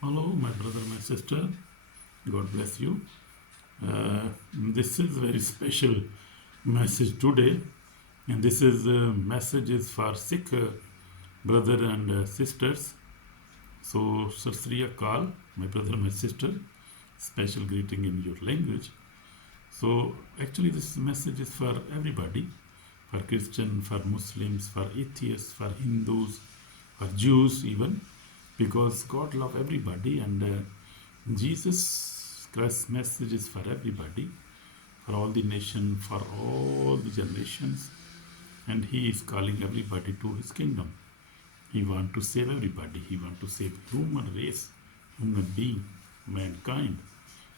Hello, my brother, my sister. God bless you. This is a very special message today, and this is message is for Sikh brother and sisters. So, Sat Sri Akal, my brother, my sister. Special greeting in your language. So, actually, this message is for everybody, for Christian, for Muslims, for atheists, for Hindus, for Jews, even, because God loves everybody, and Jesus Christ's message is for everybody, for all the nation, for all the generations, and He is calling everybody to His kingdom. He wants to save everybody. He wants to save human race, human being, mankind.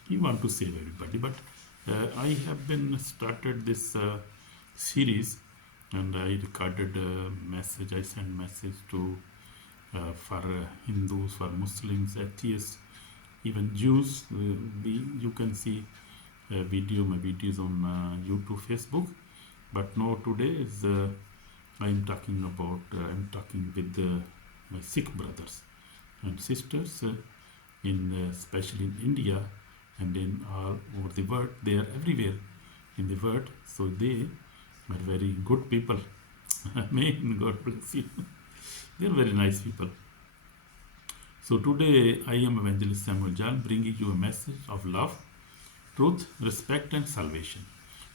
He wants to save everybody. But I have been started this series, and I recorded a message. I sent message to for Hindus, for Muslims, atheists, even Jews. You can see my videos on YouTube, Facebook. But now today is I'm talking with my Sikh brothers and sisters, especially in India and in all over the world. They are everywhere in the world, so they are very good people. Amen. God bless you. They are very nice people. So today I am Evangelist Samuel John, bringing you a message of love, truth, respect, and salvation.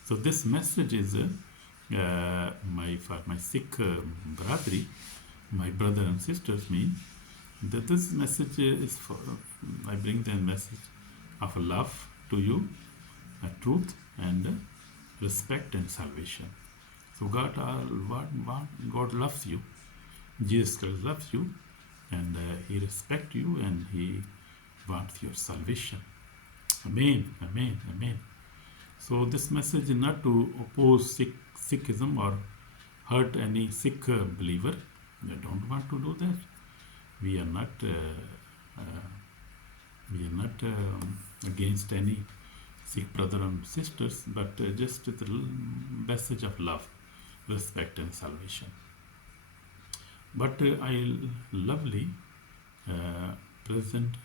So this message is for my Sikh brethren, my brother and sisters, mean that this message is for. I bring the message of love to you, truth, and respect and salvation. So God loves you. Jesus Christ loves you, and He respects you, and He wants your salvation. Amen, amen, amen. So this message is not to oppose Sikhism or hurt any Sikh believer. We don't want to do that. We are not against any Sikh brother and sisters, but just the message of love, respect, and salvation. But I lovely present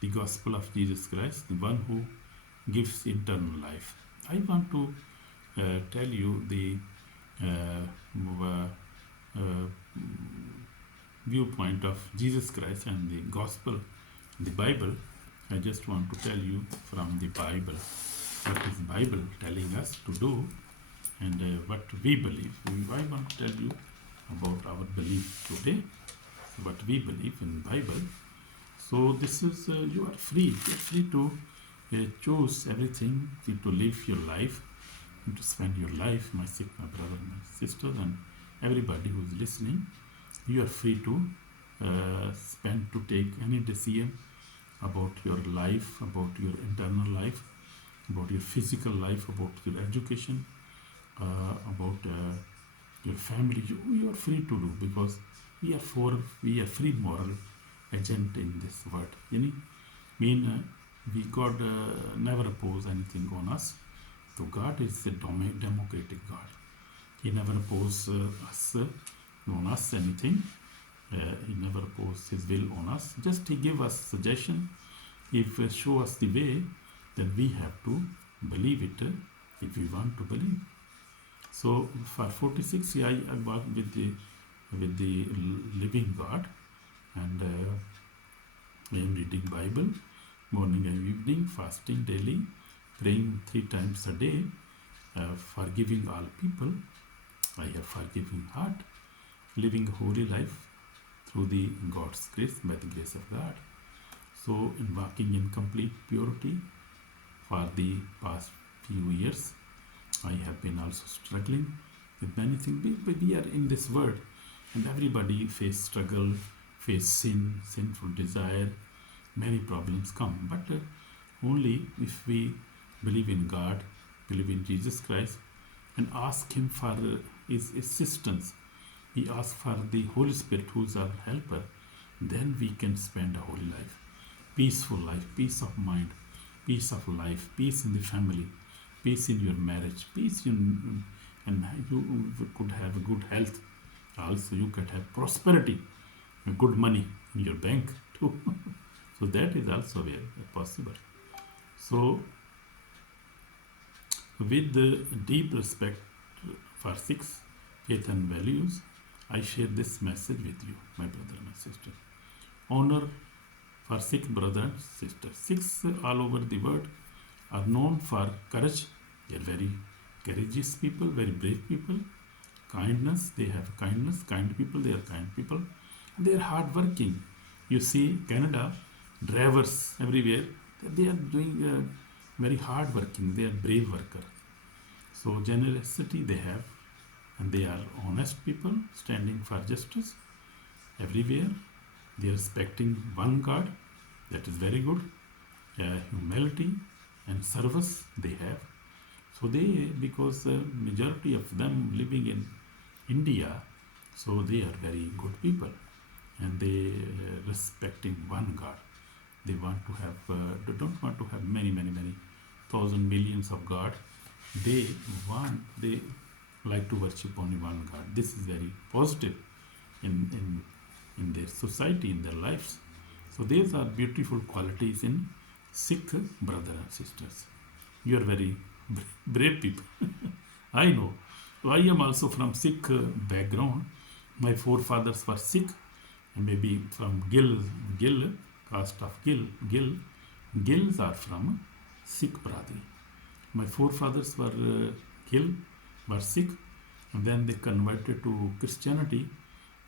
the gospel of Jesus Christ, the one who gives eternal life. I want to tell you the viewpoint of Jesus Christ and the gospel, the Bible. I just want to tell you from the Bible what is Bible telling us to do, and what we believe. I want to tell you about our belief today, what we believe in Bible. So this is you are free. You're free to choose everything, to live your life, and to spend your life. My brother, my sister, and everybody who is listening, you are free to to take any decision about your life, about your internal life, about your physical life, about your education, about your family. You are free to do, because we are free moral agent in this world. God never oppose anything on us. So God is a democratic God. He never oppose on us anything. He never oppose His will on us. Just He give us suggestion. If show us the way, then we have to believe it if we want to believe. So for 46 years I work with the living God, and I am reading Bible morning and evening, fasting daily, praying 3 times a day, forgiving all people. I have forgiving heart, living holy life through the God's grace, by the grace of God. So in walking in complete purity for the past few years, I have been also struggling with many things. We are in this world, and everybody face struggle, face sin, sinful desire. Many problems come, but only if we believe in God, believe in Jesus Christ, and ask Him for His assistance. We ask for the Holy Spirit, who is our helper. Then we can spend a holy life, peaceful life, peace of mind, peace of life, peace in the family, peace in your marriage, peace in, and you could have good health. Also, you could have prosperity, good money in your bank too. So that is also very possible. So with the deep respect for Sikhs, faith and values, I share this message with you, my brother and my sister. Honor for Sikh brother and sister. Sikhs all over the world are known for courage. They are very courageous people, very brave people. Kindness, they have kindness. Kind people, they are kind people. And they are hardworking. You see, Canada, drivers everywhere, they are doing very hard working. They are brave worker. So generosity they have, and they are honest people standing for justice everywhere. They are respecting one God. That is very good. Humility and service they have. So they, because majority of them living in India, so they are very good people, and they respecting one God. They want to have, they don't want to have many thousand millions of God. They like to worship only one God. This is very positive in their society, in their lives. So these are beautiful qualities in Sikh brothers and sisters. You are very brave people. I know. So I am also from Sikh background. My forefathers were Sikh, and maybe from Gill, caste of Gill. Gills are from Sikh brotherhood. My forefathers were were Sikh, and then they converted to Christianity.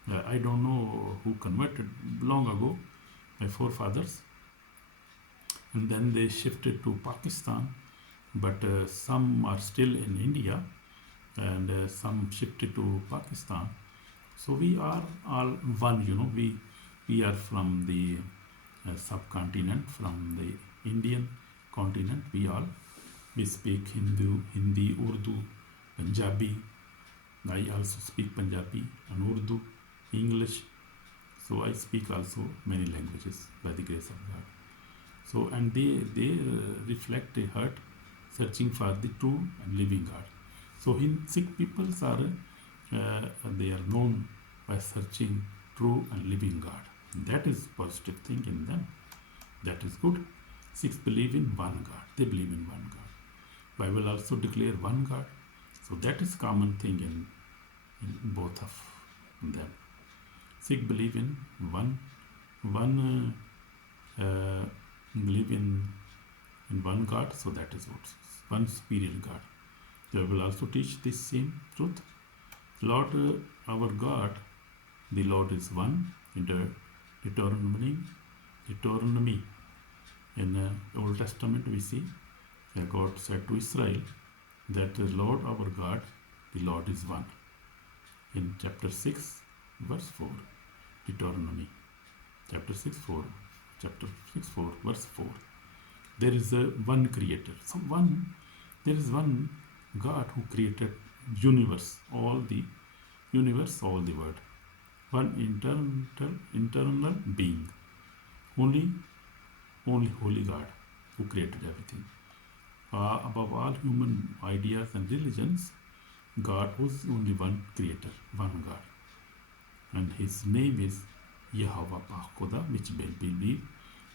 I don't know who converted long ago, my forefathers. And then they shifted to Pakistan, but some are still in India, and some shifted to Pakistan. So we are all one, we are from the subcontinent, from the Indian continent. We speak Hindi, Urdu, Punjabi. I also speak Punjabi and Urdu, English. So I speak also many languages by the grace of God. So, and they reflect a heart searching for the true and living God. So in Sikh peoples are they are known by searching true and living God. That is positive thing in them. That is good. Sikhs believe in one God. They believe in one God. Bible also declare one God. So that is common thing in both of them. Sikh believe in believe in one God. So that is what one superior God. The Bible also teach this same truth. Lord, our God, the Lord is one. In the Deuteronomy. In the Old Testament we see God said to Israel that the Lord our God, the Lord is one. In chapter 6, verse 4, Deuteronomy. Chapter 6, 4, verse 4. There is a one creator. There is one God who created universe, all the world. One internal being. Only holy God who created everything. Above all human ideas and religions, God was only one creator, one God. And his name is Yahweh Pakoda, which we believe.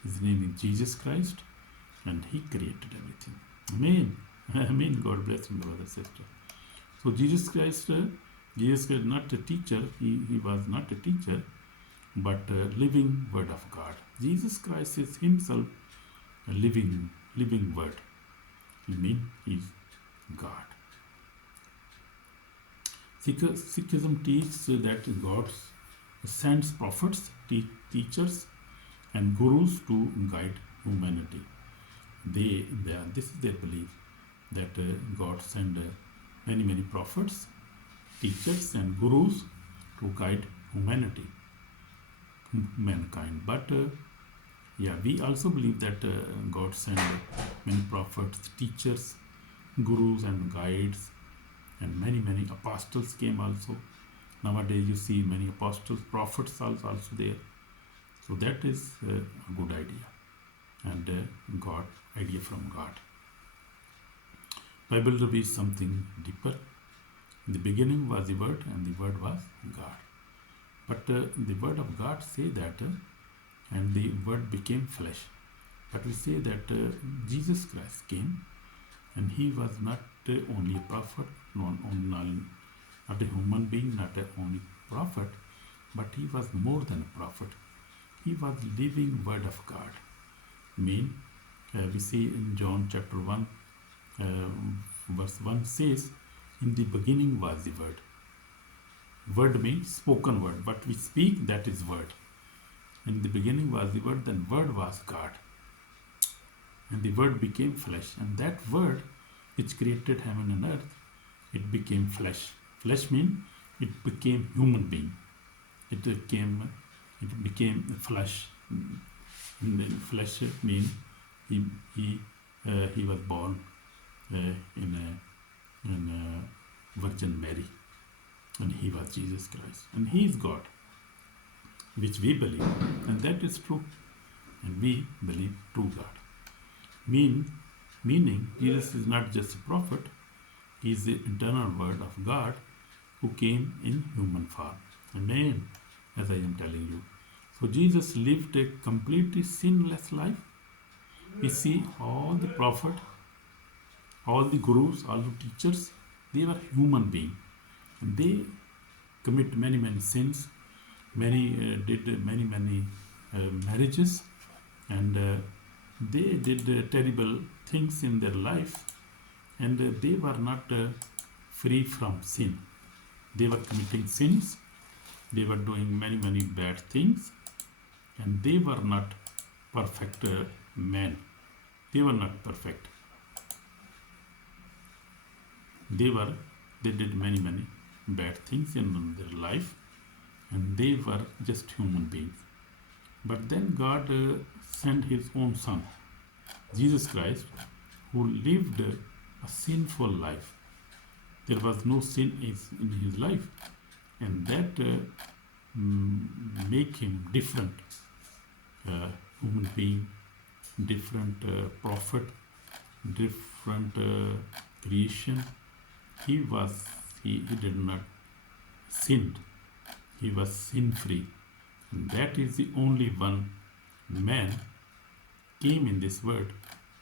His name is Jesus Christ, and he created everything. Amen. Amen. God bless you, brother, sister. So Jesus Christ not a teacher. He was not a teacher, but a living word of God. Jesus Christ is himself a living word. He means he is God. Sikhism teaches that God sends prophets, teachers, and gurus to guide humanity. This is their belief, that God sent many prophets, teachers, and gurus to guide mankind. But we also believe that God sent many prophets, teachers, gurus, and guides, and many apostles came also. Nowadays you see many apostles, prophets also there. So that is a good idea, and idea from God. Bible reveals something deeper. In the beginning was the Word, and the Word was God. But the Word of God say that and the Word became flesh. But we say that Jesus Christ came, and he was not only a prophet, not a human being, not a only prophet, but he was more than a prophet. He was living Word of God. We see in John chapter 1, verse 1 says, in the beginning was the Word. Word means spoken word. What we speak, that is Word. In the beginning was the Word, then Word was God. And the Word became flesh. And that Word which created heaven and earth, it became flesh. Flesh means it became human being. It became flesh. And then flesh means he was born in a Virgin Mary, and he was Jesus Christ, and he is God, which we believe, and that is true, and we believe true God. Meaning Jesus is not just a prophet, he is the eternal Word of God who came in human form. Amen, as I am telling you. So Jesus lived a completely sinless life. We see all the prophets, all the gurus, all the teachers, they were human beings. And they commit many sins, did many marriages, and they did terrible things in their life, and they were not free from sin. They were committing sins, they were doing many bad things, and they were not perfect men. They were not perfect. They did many bad things in their life, and they were just human beings. But then God sent his own Son, Jesus Christ, who lived a sinful life. There was no sin in his life, and that make him different human being, different prophet, different creation. He did not sin. He was sin-free. And that is the only one man came in this world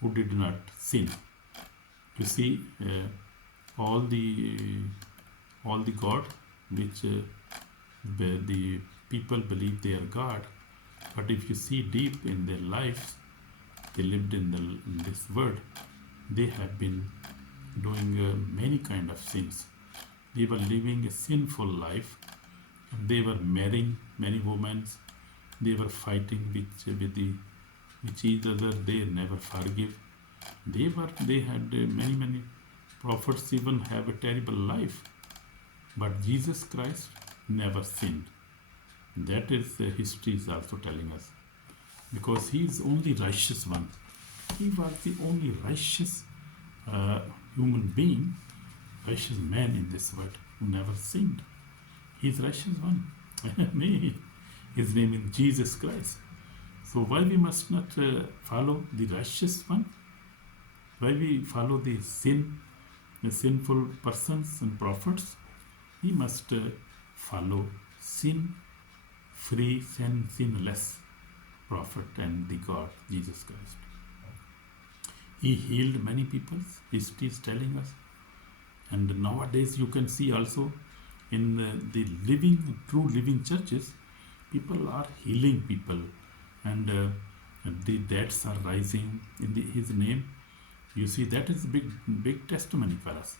who did not sin. You see, all the God which the people believe they are God, but if you see deep in their lives, they lived in this world, they have been doing many kind of sins. They were living a sinful life. They were marrying many women. They were fighting with each other. They never forgive. They had many prophets even have a terrible life. But Jesus Christ never sinned. That is history is also telling us, because he is only righteous one. He was the only righteous human being, righteous man in this world who never sinned. He is righteous one. His name is Jesus Christ. So why we must not follow the righteous one? Why we follow the sinful persons and prophets? We must follow sin-free, sinless prophet and the God, Jesus Christ. He healed many people, history is telling us. And nowadays you can see also in the true living churches, people are healing people, and the deads are rising in his name. You see, that is a big testimony for us.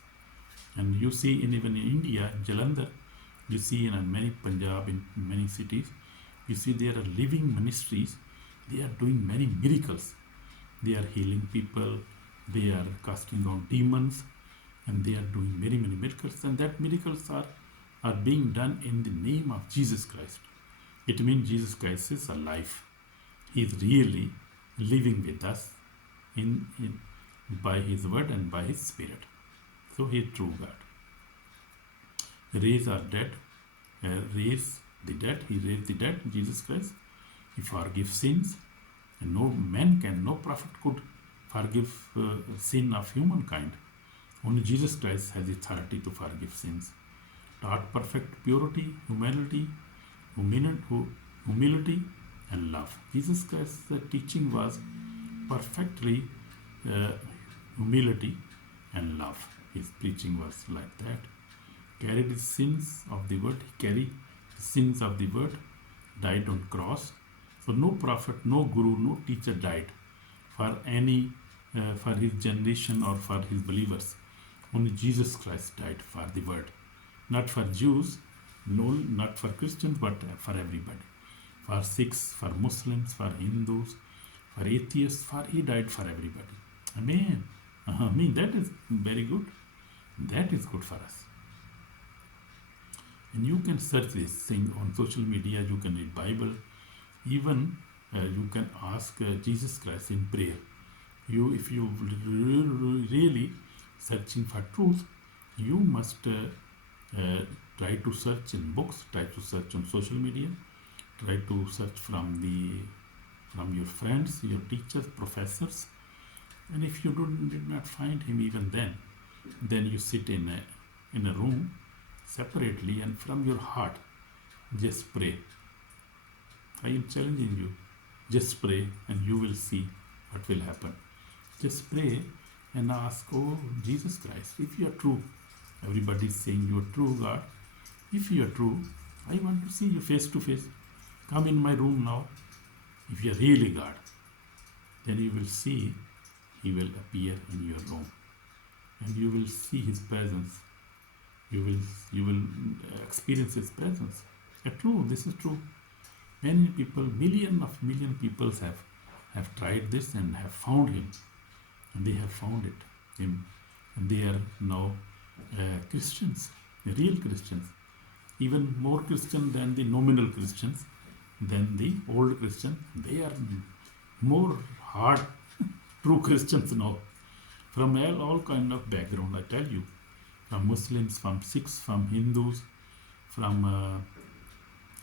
And you see even in India, Jalandhar, you see in many Punjab, in many cities, you see there are living ministries. They are doing many miracles. They are healing people, they are casting out demons, and they are doing many miracles. And that miracles are being done in the name of Jesus Christ. It means Jesus Christ is alive. He is really living with us by his word and by his spirit. So he is true God. Raise the dead. He raised the dead, Jesus Christ. He forgives sins. And no prophet could forgive sin of humankind. Only Jesus Christ has authority to forgive sins. Taught perfect purity, humility, and love. Jesus Christ's teaching was perfectly uh, humility and love. His preaching was like that. Carried the sins of the world. He carried the sins of the world. Died on cross. So no prophet, no guru, no teacher died for any, for his generation or for his believers. Only Jesus Christ died for the world. Not for Jews, no, not for Christians, but for everybody. For Sikhs, for Muslims, for Hindus, for atheists, he died for everybody. Amen. Amen. That is very good. That is good for us. And you can search this thing on social media. You can read Bible. Even you can ask Jesus Christ in prayer. If you really searching for truth, you must try to search in books, try to search on social media, try to search from your friends, your teachers, professors. And if you did not find him even then you sit in a room separately, and from your heart just pray. I am challenging you. Just pray and you will see what will happen. Just pray and ask, oh Jesus Christ, if you are true, everybody is saying you are true, God. If you are true, I want to see you face to face. Come in my room now. If you are really God, then you will see he will appear in your room, and you will see his presence. You will experience his presence. True, this is true. Many people, million people have tried this and have found him, and they have found him, and they are now Christians, real Christians, even more Christian than the nominal Christians, than the old Christian. They are more hard, true Christians now, from all kind of background. I tell you, from Muslims, from Sikhs, from Hindus, from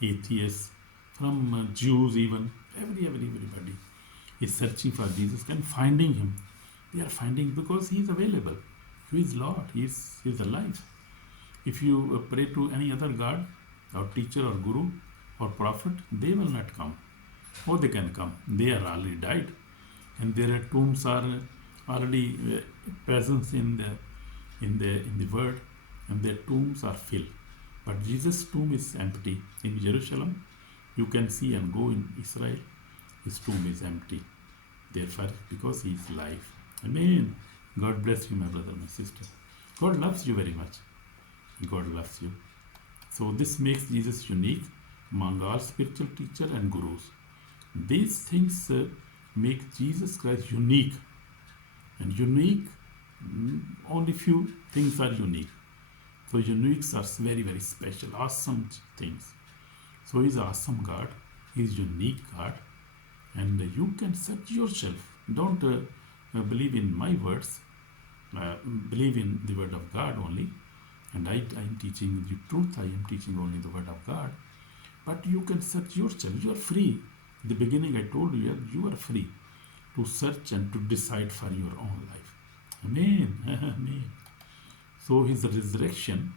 atheists, from Jews, even everybody is searching for Jesus and finding him. They are finding because he is available. He is Lord. He is alive. If you pray to any other God or teacher or guru or prophet, they will not come. Or they can come. They are already died, and their tombs are already present in the world, and their tombs are filled. But Jesus' tomb is empty. In Jerusalem, you can see and go in Israel, his tomb is empty. Therefore, because he is alive. Amen. God bless you, my brother, my sister. God loves you very much. God loves you. So this makes Jesus unique among all spiritual teachers and gurus. These things make Jesus Christ unique. And unique, only few things are unique. So uniques are very special, awesome things. So he is awesome God. He is unique God. And you can search yourself. Don't believe in my words. Believe in the word of God only. And I am teaching you truth. I am teaching only the word of God. But you can search yourself. You are free. In the beginning I told you, you are free to search and to decide for your own life. Amen. Amen. So his resurrection,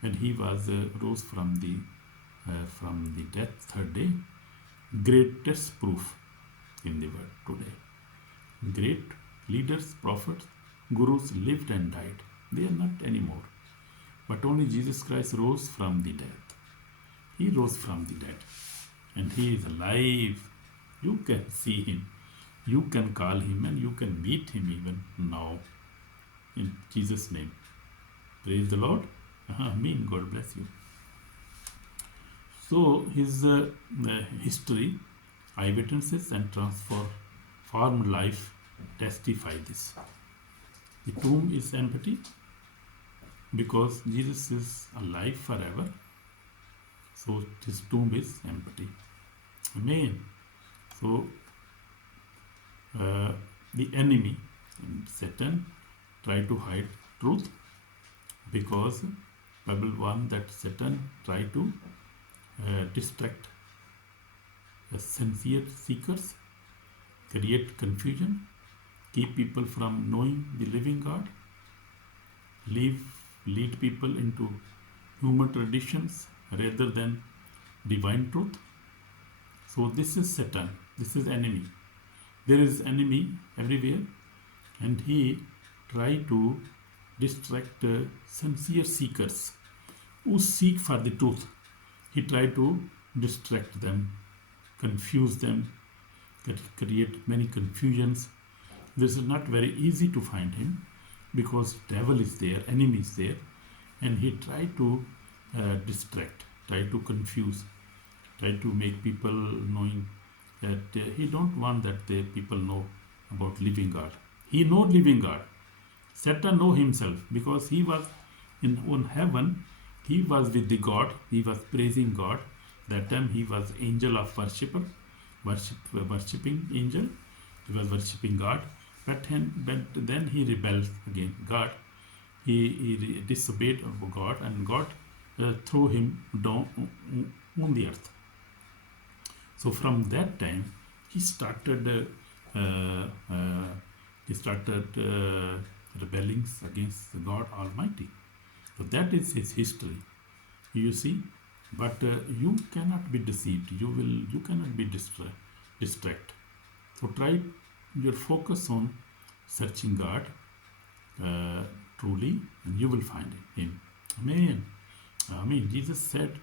when he was rose from the death, third day, greatest proof in the world today. Great leaders, prophets, gurus lived and died. They are not anymore. But only Jesus Christ rose from the death. He rose from the dead. And he is alive. You can see him. You can call him and you can meet him even now. In Jesus' name. Praise the Lord. Amen. God bless you. So his history, eyewitnesses and transformed life testify this. The tomb is empty because Jesus is alive forever. So his tomb is empty. Amen. So the enemy, Satan, tried to hide truth, because Bible warned that Satan tried to distract sincere seekers, create confusion, keep people from knowing the living God, lead people into human traditions rather than divine truth. So this is Satan. This is enemy. There is enemy everywhere, and he try to distract sincere seekers who seek for the truth. He try to distract them, confuse them, create many confusions. This is not very easy to find him because devil is there, enemy is there, and he try to distract, try to confuse, try to make people knowing that he don't want that the people know about living God. He know living God. Satan know himself because he was on heaven. He was with the God. He was praising God. That time he was angel of worshipper, worshipping angel. He was worshipping God. But then he rebelled against God. He disobeyed God, and God threw him down on the earth. So from that time, he started rebelling against God Almighty. So that is his history. You see, but you cannot be deceived. You cannot be distracted. So try your focus on searching God truly, and you will find him. Amen. Amen. Jesus said,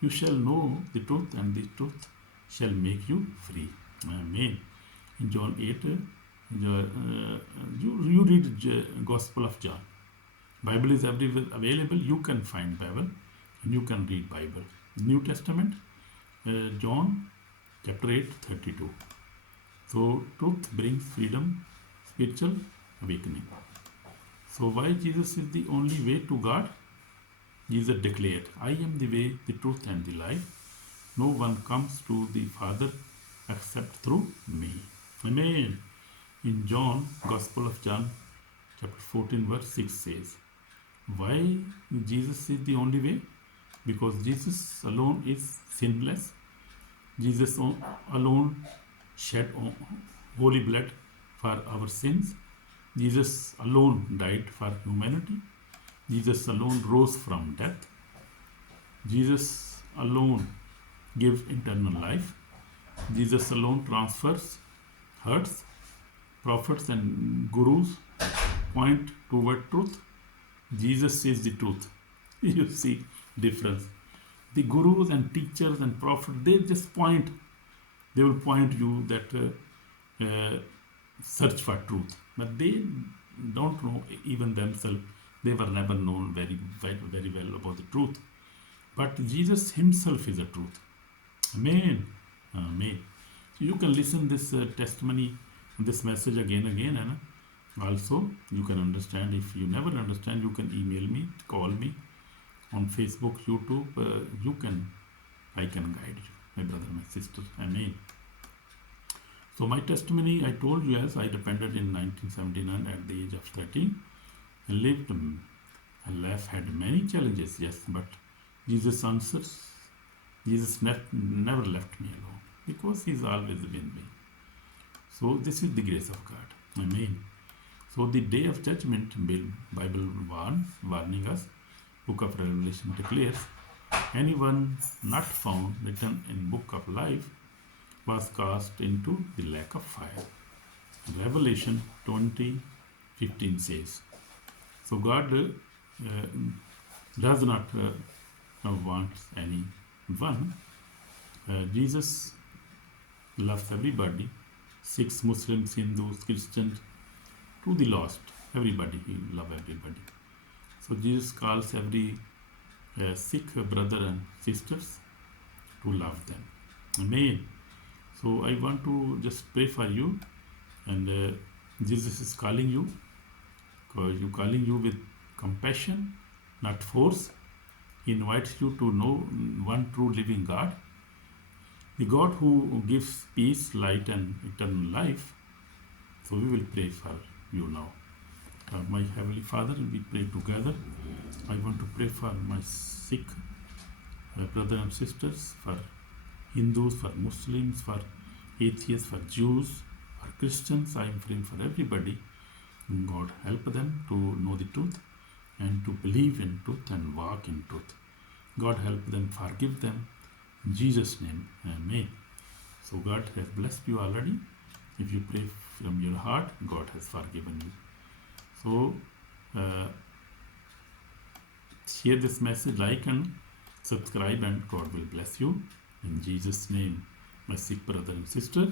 "You shall know the truth, and the truth shall make you free." Amen. In John 8, you read Gospel of John. Bible is everywhere available. You can find Bible, and you can read Bible. New Testament, John chapter 8, 32. So truth brings freedom, spiritual awakening. So why Jesus is the only way to God? Jesus declared, "I am the way, the truth, and the life. No one comes to the Father except through me." Amen. In John, Gospel of John, chapter 14, verse 6 says, why Jesus is the only way? Because Jesus alone is sinless. Jesus alone shed holy blood for our sins. Jesus alone died for humanity. Jesus alone rose from death. Jesus alone gives eternal life. Jesus alone transfers hearts. Prophets and gurus point toward truth. Jesus is the truth. You see difference. The gurus and teachers and prophets, they just point. They will point you that search for truth, but they don't know even themselves. They were never known very well about the truth. But Jesus himself is the truth. Amen. Amen. So you can listen this testimony, this message again, and also you can understand. If you never understand, you can email me, call me on Facebook, YouTube. I can guide you, my brother, my sister. Amen. So my testimony, I told you, as I repented in 1979 at the age of 13. I lived a life, had many challenges, yes, but Jesus answers. Jesus never left me alone because He's always with me. So this is the grace of God. Amen. So the day of judgment, Bible warning us. Book of Revelation declares, anyone not found written in book of life was cast into the lake of fire. Revelation 20:15 says. So God does not want anyone. Jesus loves everybody. Sikhs, Muslims, Hindus, Christians, to the lost. Everybody, He loves everybody. So Jesus calls every Sikh brother and sisters to love them. Amen. So I want to just pray for you, and Jesus is calling you. Calling you with compassion, not force. He invites you to know one true living God, the God who gives peace, light, and eternal life. So we will pray for you now. My Heavenly Father, we pray together. I want to pray for my Sikh brothers and sisters, for Hindus, for Muslims, for atheists, for Jews, for Christians. I am praying for everybody. God, help them to know the truth and to believe in truth and walk in truth. God, help them, forgive them. In Jesus' name, amen. So God has blessed you already. If you pray from your heart, God has forgiven you. So share this message, like and subscribe, and God will bless you. In Jesus' name, my Sikh brother and sister,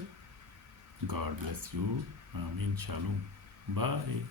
God bless you. Amen. Shalom. Bye.